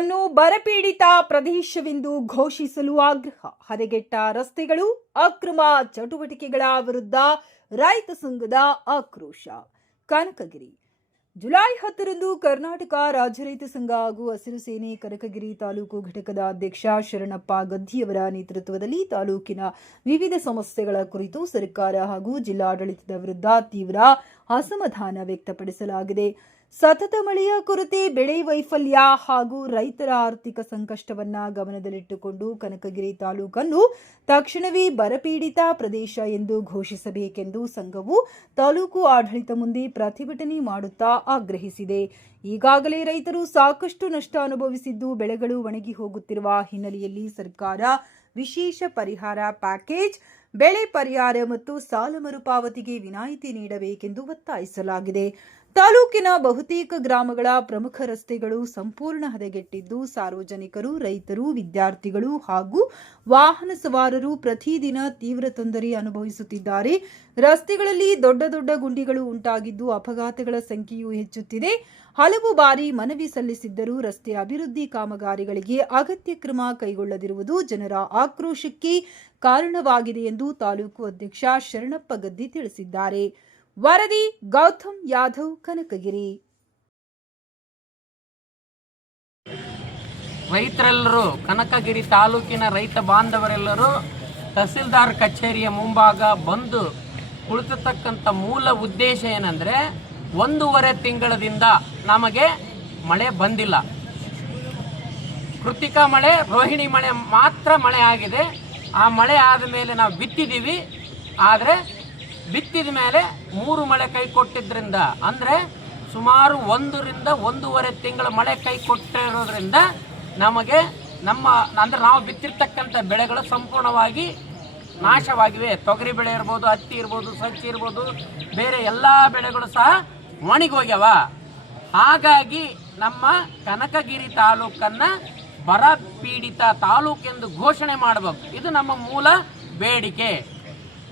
ತಾಲೂಕನ್ನು ಬರಪೀಡಿತ ಪ್ರದೇಶವೆಂದು ಘೋಷಿಸಲು ಆಗ್ರಹ. ಹದಗೆಟ್ಟ ರಸ್ತೆಗಳು, ಅಕ್ರಮ ಚಟುವಟಿಕೆಗಳ ವಿರುದ್ಧ ರೈತ ಸಂಘದ ಆಕ್ರೋಶ. ಕನಕಗಿರಿ ಜುಲೈ 10ರಂದು ಕರ್ನಾಟಕ ರಾಜ್ಯ ರೈತ ಸಂಘ ಹಾಗೂ ಹಸಿರು ಸೇನೆ ಕನಕಗಿರಿ ತಾಲೂಕು ಘಟಕದ ಅಧ್ಯಕ್ಷ ಶರಣಪ್ಪ ಗದ್ದಿಯವರ ನೇತೃತ್ವದಲ್ಲಿ ತಾಲೂಕಿನ ವಿವಿಧ ಸಮಸ್ಯೆಗಳ ಕುರಿತು ಸರ್ಕಾರ ಹಾಗೂ ಜಿಲ್ಲಾಡಳಿತದ ವಿರುದ್ಧ ತೀವ್ರ ಅಸಮಾಧಾನ ವ್ಯಕ್ತಪಡಿಸಲಾಗಿದೆ. ಸತತ ಮಳೆಯ ಕೊರತೆ, ಬೆಳೆ ವೈಫಲ್ಯ ಹಾಗೂ ರೈತರ ಆರ್ಥಿಕ ಸಂಕಷ್ಟವನ್ನ ಗಮನದಲ್ಲಿಟ್ಟುಕೊಂಡು ಕನಕಗಿರಿ ತಾಲೂಕನ್ನು ತಕ್ಷಣವೇ ಬರಪೀಡಿತ ಪ್ರದೇಶ ಎಂದು ಘೋಷಿಸಬೇಕೆಂದು ಸಂಘವು ತಾಲೂಕು ಆಡಳಿತ ಮುಂದೆ ಪ್ರತಿಭಟನೆ ಮಾಡುತ್ತಾ ಆಗ್ರಹಿಸಿದೆ. ಈಗಾಗಲೇ ರೈತರು ಸಾಕಷ್ಟು ನಷ್ಟ ಅನುಭವಿಸಿದ್ದು, ಬೆಳೆಗಳು ಒಣಗಿ ಹೋಗುತ್ತಿರುವ ಹಿನ್ನೆಲೆಯಲ್ಲಿ ಸರ್ಕಾರ ವಿಶೇಷ ಪರಿಹಾರ ಪ್ಯಾಕೇಜ್, ಬೆಳೆ ಪರಿಹಾರ ಮತ್ತು ಸಾಲ ಮರುಪಾವತಿಗೆ ವಿನಾಯಿತಿ ನೀಡಬೇಕೆಂದು ಒತ್ತಾಯಿಸಲಾಗಿದೆ. ತಾಲೂಕಿನ ಬಹುತೇಕ ಗ್ರಾಮಗಳ ಪ್ರಮುಖ ರಸ್ತೆಗಳು ಸಂಪೂರ್ಣ ಹದಗೆಟ್ಟಿದ್ದು, ಸಾರ್ವಜನಿಕರು, ರೈತರು, ವಿದ್ಯಾರ್ಥಿಗಳು ಹಾಗೂ ವಾಹನ ಸವಾರರು ಪ್ರತಿದಿನ ತೀವ್ರ ತೊಂದರೆ ಅನುಭವಿಸುತ್ತಿದ್ದಾರೆ. ರಸ್ತೆಗಳಲ್ಲಿ ದೊಡ್ಡ ದೊಡ್ಡ ಗುಂಡಿಗಳು ಉಂಟಾಗಿದ್ದು, ಅಪಘಾತಗಳ ಸಂಖ್ಯೆಯೂ ಹೆಚ್ಚುತ್ತಿದೆ. ಹಲವು ಬಾರಿ ಮನವಿ ಸಲ್ಲಿಸಿದ್ದರೂ ರಸ್ತೆ ಅಭಿವೃದ್ಧಿ ಕಾಮಗಾರಿಗಳಿಗೆ ಅಗತ್ಯ ಕ್ರಮ ಕೈಗೊಳ್ಳದಿರುವುದು ಜನರ ಆಕ್ರೋಶಕ್ಕೆ ಕಾರಣವಾಗಿದೆ ಎಂದು ತಾಲೂಕು ಅಧ್ಯಕ್ಷ ಶರಣಪ್ಪ ಗದ್ದಿ ತಿಳಿಸಿದ್ದಾರೆ. ವರದಿ ಗೌತಮ್ ಯಾದವ್, ಕನಕಗಿರಿ. ರೈತರೆಲ್ಲರೂ, ಕನಕಗಿರಿ ತಾಲೂಕಿನ ರೈತ ಬಾಂಧವರೆಲ್ಲರೂ ತಹಸೀಲ್ದಾರ್ ಕಚೇರಿಯ ಮುಂಭಾಗ ಬಂದು ಕುಳಿತಕ್ಕಂಥ ಮೂಲ ಉದ್ದೇಶ ಏನಂದರೆ, 1.5 ತಿಂಗಳದಿಂದ ನಮಗೆ ಮಳೆ ಬಂದಿಲ್ಲ. ಕೃತಿಕ ಮಳೆ, ರೋಹಿಣಿ ಮಳೆ ಮಾತ್ರ ಮಳೆ ಆಗಿದೆ. ಆ ಮಳೆ ಆದ ಮೇಲೆ ನಾವು ಬಿತ್ತಿದ್ದೀವಿ. ಆದರೆ ಬಿತ್ತಿದ ಮೇಲೆ 3 ಮಳೆ ಕೈ ಕೊಟ್ಟಿದ್ದರಿಂದ, ಅಂದರೆ ಸುಮಾರು 1 ರಿಂದ 1.5 ತಿಂಗಳ ಮಳೆ ಕೈ ಕೊಟ್ಟಿರೋದ್ರಿಂದ ನಮಗೆ ನಾವು ಬಿತ್ತಿರ್ತಕ್ಕಂಥ ಬೆಳೆಗಳು ಸಂಪೂರ್ಣವಾಗಿ ನಾಶವಾಗಿವೆ. ತೊಗರಿ ಬೆಳೆ ಇರ್ಬೋದು, ಹತ್ತಿ ಇರ್ಬೋದು, ಸಜ್ಜೆ ಇರ್ಬೋದು, ಬೇರೆ ಎಲ್ಲ ಬೆಳೆಗಳು ಸಹ ಒಣಗೋಗ್ಯವ. ಹಾಗಾಗಿ ನಮ್ಮ ಕನಕಗಿರಿ ತಾಲೂಕನ್ನು ಬರ ಪೀಡಿತ ತಾಲೂಕೆಂದು ಘೋಷಣೆ ಮಾಡಬೇಕು. ಇದು ನಮ್ಮ ಮೂಲ ಬೇಡಿಕೆ.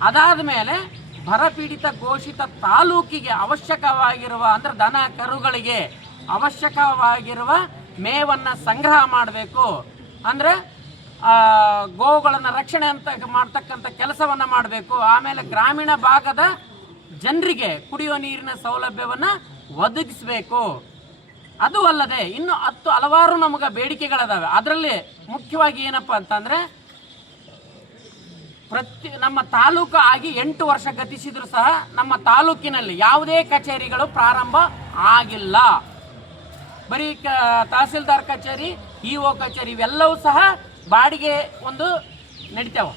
ಅದಾದ ಮೇಲೆ ಬರಪೀಡಿತ ಘೋಷಿತ ತಾಲೂಕಿಗೆ ಅವಶ್ಯಕವಾಗಿರುವ, ಅಂದರೆ ದನ ಕರುಗಳಿಗೆ ಅವಶ್ಯಕವಾಗಿರುವ ಮೇವನ್ನು ಸಂಗ್ರಹ ಮಾಡಬೇಕು. ಅಂದರೆ ಗೋವುಗಳನ್ನು ರಕ್ಷಣೆ ಅಂತ ಮಾಡ್ತಕ್ಕಂಥ ಕೆಲಸವನ್ನು ಮಾಡಬೇಕು. ಆಮೇಲೆ ಗ್ರಾಮೀಣ ಭಾಗದ ಜನರಿಗೆ ಕುಡಿಯುವ ನೀರಿನ ಸೌಲಭ್ಯವನ್ನು ಒದಗಿಸಬೇಕು. ಅದು ಅಲ್ಲದೆ ಇನ್ನು ಹಲವಾರು ನಮಗೆ ಬೇಡಿಕೆಗಳಿದಾವೆ. ಅದರಲ್ಲಿ ಮುಖ್ಯವಾಗಿ ಏನಪ್ಪ ಅಂತಂದರೆ, ನಮ್ಮ ತಾಲೂಕು ಆಗಿ 8 ವರ್ಷ ಗತಿಸಿದ್ರು ಸಹ ನಮ್ಮ ತಾಲೂಕಿನಲ್ಲಿ ಯಾವುದೇ ಕಚೇರಿಗಳು ಪ್ರಾರಂಭ ಆಗಿಲ್ಲ. ಬರೀ ತಹಸೀಲ್ದಾರ್ ಕಚೇರಿ, ಇಒ ಕಚೇರಿ ಇವೆಲ್ಲವೂ ಸಹ ಬಾಡಿಗೆ ಒಂದು ನಡೀತಾವೆ.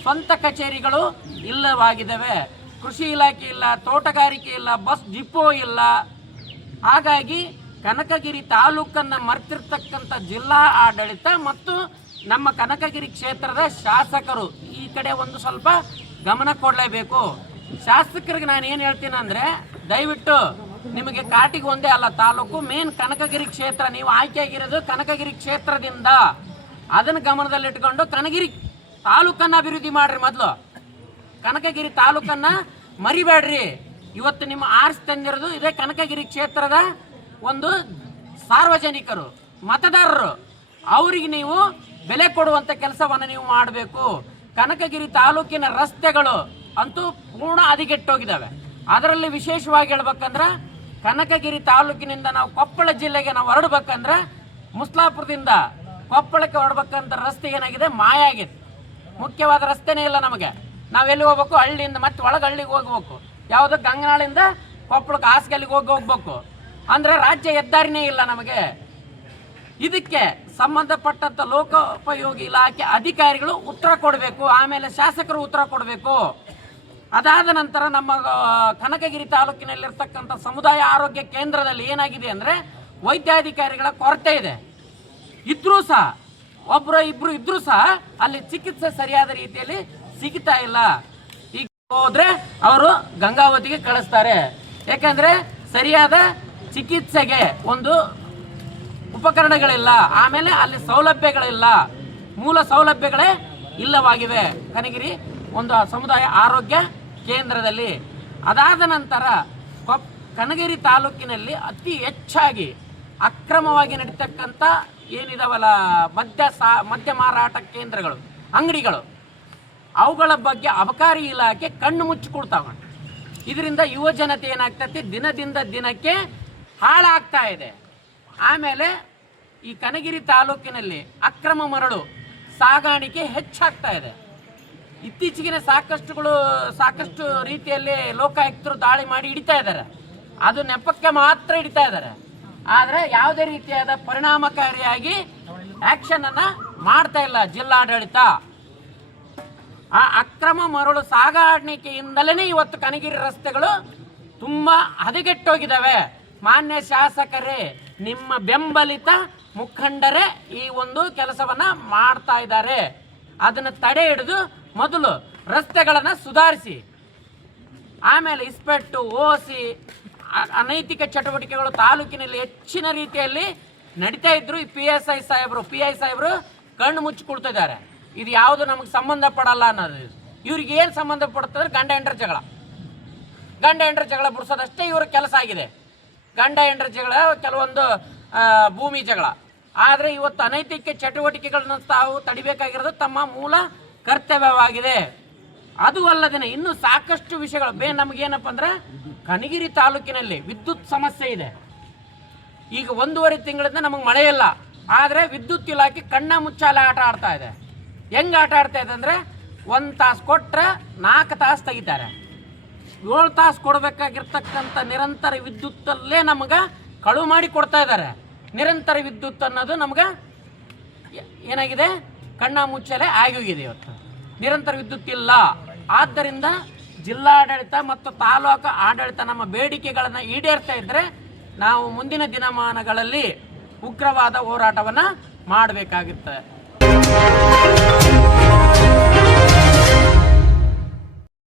ಸ್ವಂತ ಕಚೇರಿಗಳು ಇಲ್ಲವಾಗಿದ್ದಾವೆ. ಕೃಷಿ ಇಲಾಖೆ ಇಲ್ಲ, ತೋಟಗಾರಿಕೆ ಇಲ್ಲ, ಬಸ್ ಡಿಪೋ ಇಲ್ಲ. ಹಾಗಾಗಿ ಕನಕಗಿರಿ ತಾಲೂಕನ್ನು ಮರೆತಿರ್ತಕ್ಕಂಥ ಜಿಲ್ಲಾ ಆಡಳಿತ ಮತ್ತು ನಮ್ಮ ಕನಕಗಿರಿ ಕ್ಷೇತ್ರದ ಶಾಸಕರು ಈ ಕಡೆ ಒಂದು ಸ್ವಲ್ಪ ಗಮನ ಕೊಡಲೇಬೇಕು. ಶಾಸಕರಿಗೆ ನಾನು ಏನು ಹೇಳ್ತೀನಿ ಅಂದರೆ, ದಯವಿಟ್ಟು ನಿಮಗೆ ಕಾಟಿಗೆ ಒಂದೇ ಅಲ್ಲ ತಾಲೂಕು, ಮೇನ್ ಕನಕಗಿರಿ ಕ್ಷೇತ್ರ. ನೀವು ಆಯ್ಕೆಯಾಗಿರೋದು ಕನಕಗಿರಿ ಕ್ಷೇತ್ರದಿಂದ. ಅದನ್ನು ಗಮನದಲ್ಲಿಟ್ಕೊಂಡು ಕನಕಗಿರಿ ತಾಲೂಕನ್ನು ಅಭಿವೃದ್ಧಿ ಮಾಡಿರಿ. ಮೊದಲು ಕನಕಗಿರಿ ತಾಲೂಕನ್ನು ಮರಿಬೇಡ್ರಿ. ಇವತ್ತು ನಿಮ್ಮ ಆರ್ಸ್ ತಂದಿರೋದು ಇದೇ ಕನಕಗಿರಿ ಕ್ಷೇತ್ರದ ಒಂದು ಸಾರ್ವಜನಿಕರು, ಮತದಾರರು. ಅವರಿಗೆ ನೀವು ಬೆಲೆ ಕೊಡುವಂಥ ಕೆಲಸವನ್ನು ನೀವು ಮಾಡಬೇಕು. ಕನಕಗಿರಿ ತಾಲೂಕಿನ ರಸ್ತೆಗಳು ಅಂತೂ ಪೂರ್ಣ ಹದಗೆಟ್ಟೋಗಿದ್ದಾವೆ. ಅದರಲ್ಲಿ ವಿಶೇಷವಾಗಿ ಹೇಳ್ಬೇಕಂದ್ರೆ, ಕನಕಗಿರಿ ತಾಲೂಕಿನಿಂದ ನಾವು ಕೊಪ್ಪಳ ಜಿಲ್ಲೆಗೆ ನಾವು ಹೊರಡ್ಬೇಕಂದ್ರೆ, ಮುಸ್ಲಾಪುರದಿಂದ ಕೊಪ್ಪಳಕ್ಕೆ ಹೊರಡ್ಬೇಕಂತ ರಸ್ತೆ ಏನಾಗಿದೆ, ಮಾಯ ಆಗಿದೆ. ಮುಖ್ಯವಾದ ರಸ್ತೆನೇ ಇಲ್ಲ ನಮಗೆ. ನಾವೆಲ್ಲಿ ಹೋಗ್ಬೇಕು? ಹಳ್ಳಿಯಿಂದ ಮತ್ತೆ ಒಳಗೆ ಹಳ್ಳಿಗೆ ಹೋಗ್ಬೇಕು. ಯಾವುದೋ ಗಂಗನಾಳಿಂದ ಕೊಪ್ಪಳಕ್ಕೆ ಹಾಸಗಲ್ಲಿಗೆ ಹೋಗ್ಬೇಕು. ಅಂದರೆ ರಾಜ್ಯ ಹೆದ್ದಾರಿನೇ ಇಲ್ಲ ನಮಗೆ. ಇದಕ್ಕೆ ಸಂಬಂಧಪಟ್ಟಂಥ ಲೋಕೋಪಯೋಗಿ ಇಲಾಖೆ ಅಧಿಕಾರಿಗಳು ಉತ್ತರ ಕೊಡಬೇಕು. ಆಮೇಲೆ ಶಾಸಕರು ಉತ್ತರ ಕೊಡಬೇಕು. ಅದಾದ ನಂತರ ನಮ್ಮ ಕನಕಗಿರಿ ತಾಲೂಕಿನಲ್ಲಿರ್ತಕ್ಕಂಥ ಸಮುದಾಯ ಆರೋಗ್ಯ ಕೇಂದ್ರದಲ್ಲಿ ಏನಾಗಿದೆ ಅಂದರೆ, ವೈದ್ಯಾಧಿಕಾರಿಗಳ ಕೊರತೆ ಇದೆ. ಇದ್ರೂ ಸಹ ಒಬ್ಬರು ಇಬ್ಬರು ಇದ್ರೂ ಸಹ ಅಲ್ಲಿ ಚಿಕಿತ್ಸೆ ಸರಿಯಾದ ರೀತಿಯಲ್ಲಿ ಸಿಗ್ತಾ ಇಲ್ಲ. ಈಗ ಹೋದ್ರೆ ಅವರು ಗಂಗಾವತಿಗೆ ಕಳಿಸ್ತಾರೆ. ಯಾಕಂದ್ರೆ ಸರಿಯಾದ ಚಿಕಿತ್ಸೆಗೆ ಒಂದು ಉಪಕರಣಗಳಿಲ್ಲ. ಆಮೇಲೆ ಅಲ್ಲಿ ಸೌಲಭ್ಯಗಳಿಲ್ಲ, ಮೂಲ ಸೌಲಭ್ಯಗಳೇ ಇಲ್ಲವಾಗಿವೆ ಕನಗಿರಿ ಒಂದು ಸಮುದಾಯ ಆರೋಗ್ಯ ಕೇಂದ್ರದಲ್ಲಿ. ಅದಾದ ನಂತರ ಕನಗಿರಿ ತಾಲೂಕಿನಲ್ಲಿ ಅತಿ ಹೆಚ್ಚಾಗಿ ಅಕ್ರಮವಾಗಿ ನಡೀತಕ್ಕಂಥ ಏನಿದಾವಲ್ಲ ಮದ್ಯ ಮಾರಾಟ ಕೇಂದ್ರಗಳು, ಅಂಗಡಿಗಳು, ಅವುಗಳ ಬಗ್ಗೆ ಅಬಕಾರಿ ಇಲಾಖೆ ಕಣ್ಣು ಮುಚ್ಚಿಕೊಳ್ತಾವ. ಇದರಿಂದ ಯುವ ಜನತೆ ಏನಾಗ್ತೈತಿ, ದಿನದಿಂದ ದಿನಕ್ಕೆ ಹಾಳಾಗ್ತಾ ಇದೆ. ಆಮೇಲೆ ಈ ಕನಗಿರಿ ತಾಲೂಕಿನಲ್ಲಿ ಅಕ್ರಮ ಮರಳು ಸಾಗಾಣಿಕೆ ಹೆಚ್ಚಾಗ್ತಾ ಇದೆ. ಇತ್ತೀಚೆಗೆ ಸಾಕಷ್ಟು ರೀತಿಯಲ್ಲಿ ಲೋಕಾಯುಕ್ತರು ದಾಳಿ ಮಾಡಿ ಹಿಡಿತಾ ಇದ್ದಾರೆ. ಅದು ನೆಪಕ್ಕೆ ಮಾತ್ರ ಹಿಡಿತಾ ಇದ್ದಾರೆ. ಆದರೆ ಯಾವುದೇ ರೀತಿಯಾದ ಪರಿಣಾಮಕಾರಿಯಾಗಿ ಆಕ್ಷನ್ ಅನ್ನ ಮಾಡ್ತಾ ಇಲ್ಲ ಜಿಲ್ಲಾಡಳಿತ. ಆ ಅಕ್ರಮ ಮರಳು ಸಾಗಾಣಿಕೆಯಿಂದಲೇ ಇವತ್ತು ಕನಗಿರಿ ರಸ್ತೆಗಳು ತುಂಬಾ ಹದಗೆಟ್ಟೋಗಿದ್ದಾವೆ. ಮಾನ್ಯ ಶಾಸಕರೇ, ನಿಮ್ಮ ಬೆಂಬಲಿತ ಮುಖಂಡರೇ ಈ ಒಂದು ಕೆಲಸವನ್ನ ಮಾಡ್ತಾ ಇದ್ದಾರೆ. ಅದನ್ನು ತಡೆ ಹಿಡಿದು ಮೊದಲು ರಸ್ತೆಗಳನ್ನು ಸುಧಾರಿಸಿ, ಆಮೇಲೆ ಇಸ್ಪೆಟ್ಟು, ಓಸಿ, ಅನೈತಿಕ ಚಟುವಟಿಕೆಗಳು ತಾಲೂಕಿನಲ್ಲಿ ಹೆಚ್ಚಿನ ರೀತಿಯಲ್ಲಿ ನಡೀತಾ ಇದ್ರು. ಈ ಪಿ ಐ ಸಾಹೇಬರು ಕಣ್ಣು ಮುಚ್ಚಿಕೊಳ್ತಾ ಇದ್ದಾರೆ. ಇದು ಯಾವುದು ನಮಗೆ ಸಂಬಂಧಪಡಲ್ಲ ಅನ್ನೋದು. ಇವ್ರಿಗೆ ಏನು ಸಂಬಂಧಪಡ್ತಂದ್ರೆ ಗಂಡ ಹೆಂಡ್ರ ಜಗಳ ಬಿಡಿಸೋದಷ್ಟೇ ಇವ್ರ ಕೆಲಸ ಆಗಿದೆ. ಗಂಡ ಹೆಂಡ್ರ ಜಗಳ, ಕೆಲವೊಂದು ಭೂಮಿ ಜಗಳ. ಆದರೆ ಇವತ್ತು ಅನೈತಿಕ ಚಟುವಟಿಕೆಗಳನ್ನ ತಾವು ತಡಿಬೇಕಾಗಿರೋದು ತಮ್ಮ ಮೂಲ ಕರ್ತವ್ಯವಾಗಿದೆ. ಅದು ಅಲ್ಲದೇನೆ ಇನ್ನೂ ಸಾಕಷ್ಟು ವಿಷಯಗಳು ನಮಗೇನಪ್ಪ ಅಂದ್ರೆ ಕನಗಿರಿ ತಾಲೂಕಿನಲ್ಲಿ ವಿದ್ಯುತ್ ಸಮಸ್ಯೆ ಇದೆ. ಈಗ 1.5 ತಿಂಗಳಿಂದ ನಮಗೆ ಮಳೆ ಇಲ್ಲ. ಆದರೆ ವಿದ್ಯುತ್ ಇಲಾಖೆ ಕಣ್ಣ ಮುಚ್ಚಾಲೆ ಆಟ ಆಡ್ತಾ ಇದೆ. ಹೆಂಗೆ ಆಟ ಆಡ್ತಾ ಇದೆ ಅಂದರೆ 1 ತಾಸು ಕೊಟ್ಟರೆ 4 ತಾಸು ತೆಗಿತಾರೆ. 7 ತಾಸು ಕೊಡಬೇಕಾಗಿರ್ತಕ್ಕಂಥ ನಿರಂತರ ವಿದ್ಯುತ್ತಲ್ಲೇ ನಮಗೆ ಕಳುವು ಮಾಡಿ ಕೊಡ್ತಾ ಇದ್ದಾರೆ. ನಿರಂತರ ವಿದ್ಯುತ್ ಅನ್ನೋದು ನಮ್ಗೆ ಏನಾಗಿದೆ, ಕಣ್ಣ ಮುಚ್ಚಲೆ ಆಗೋಗಿದೆ. ಇವತ್ತು ನಿರಂತರ ವಿದ್ಯುತ್ ಇಲ್ಲ. ಆದ್ದರಿಂದ ಜಿಲ್ಲಾಡಳಿತ ಮತ್ತು ತಾಲೂಕು ಆಡಳಿತ ನಮ್ಮ ಬೇಡಿಕೆಗಳನ್ನು ಈಡೇರ್ತಾ ಇದ್ರೆ ನಾವು ಮುಂದಿನ ದಿನಮಾನಗಳಲ್ಲಿ ಉಗ್ರವಾದ ಹೋರಾಟವನ್ನು ಮಾಡಬೇಕಾಗಿರ್ತದೆ.